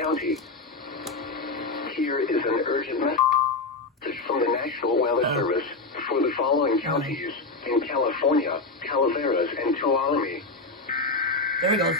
County. Here is an urgent message from the National Weather Service for the following counties in California, Calaveras, and Tuolumne. There he goes.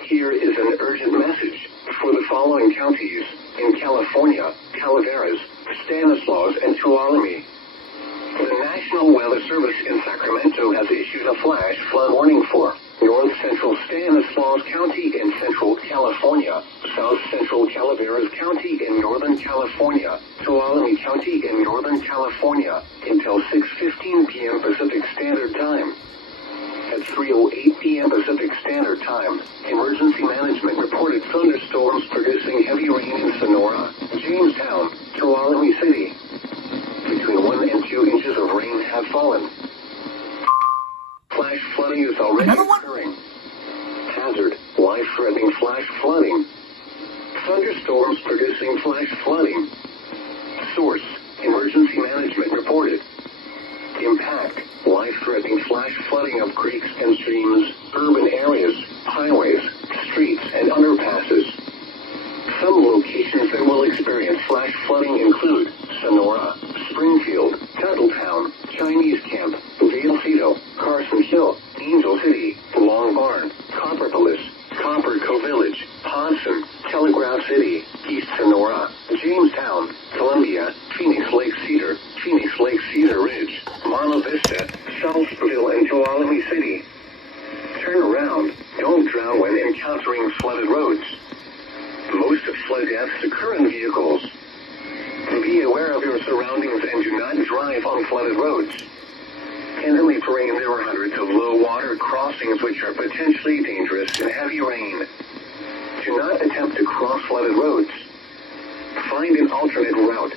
Here is an urgent message for the following counties in California, Calaveras, Stanislaus, and Tuolumne. The National Weather Service in Sacramento has issued a flash flood warning for north central Stanislaus County in central California, south central Calaveras County in northern California, Tuolumne County in northern California, until 6:15 p.m. Pacific Standard Time. At 3:08 p.m. Pacific Standard Time, emergency management reported thunderstorms producing heavy rain in Sonora, Jamestown, Tuolumne City. Between 1 and 2 inches of rain have fallen. Flash flooding is already occurring. Hazard, life-threatening flash flooding. Thunderstorms producing flash flooding. Source, emergency management reported. Impact, life-threatening flash flooding of creeks and streams, urban areas, highways, streets, and underpasses. Some locations that will experience flash flooding include Sonora, Springfield, Tuttletown, Chinese Camp, Vallecito, Carson Hill, Angel City, Long Barn, Copperpolis, Copperco Village, Hodson, Telegraph City, East Sonora, Jamestown, Columbia, Phoenix Lake Cedar Ridge, Monte Vista, Southville, and Tuolumne City. Turn around. Don't drown when encountering flooded roads. Most of flood deaths occur in vehicles. Be aware of your surroundings and do not drive on flooded roads. In the late rain, there are hundreds of low-water crossings which are potentially dangerous in heavy rain. Do not attempt to cross flooded roads. Find an alternate route.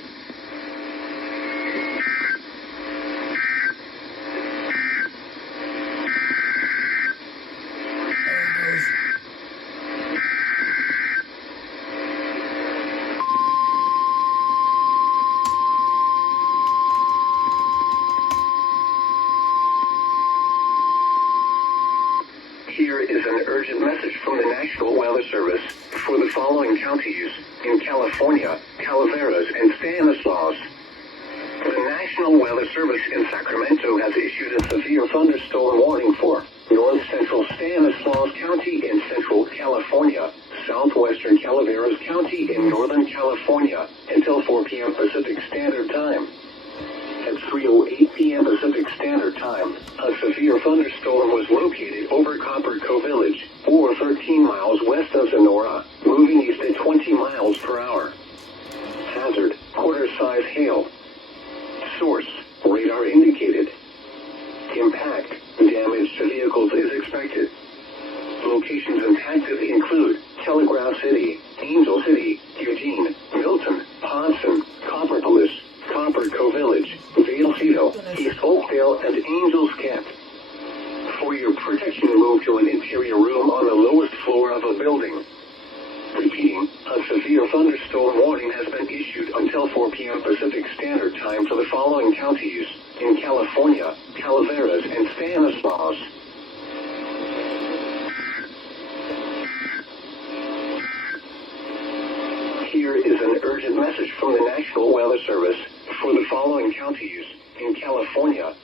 Here is an urgent message from the National Weather Service for the following counties in California, Calaveras, and Stanislaus. The National Weather Service in Sacramento has issued a severe thunderstorm warning for north central Stanislaus County in central California, southwestern Calaveras County in northern California, until 4 p.m. Pacific Standard Time. At 3:08 p.m. Pacific Standard Time, a severe thunderstorm was located over Copperco Village, or 13 miles west of Sonora, moving east at 20 miles per hour. Hazard, quarter-size hail. Source, radar indicated. Impact, damage to vehicles is expected. Locations impacted include Telegraph City, Angel City, Eugene, Milton, Hodson, Copperpolis, Copperco Village, Vallecito, East Oakdale, and Angels Camp. For your protection, move to an interior room on the lowest floor of a building. Repeating, a severe thunderstorm warning has been issued until 4 p.m. Pacific Standard Time for the following counties in California, Calaveras, and Stanislaus. Here is an urgent message from the National Weather Service for the following counties in California,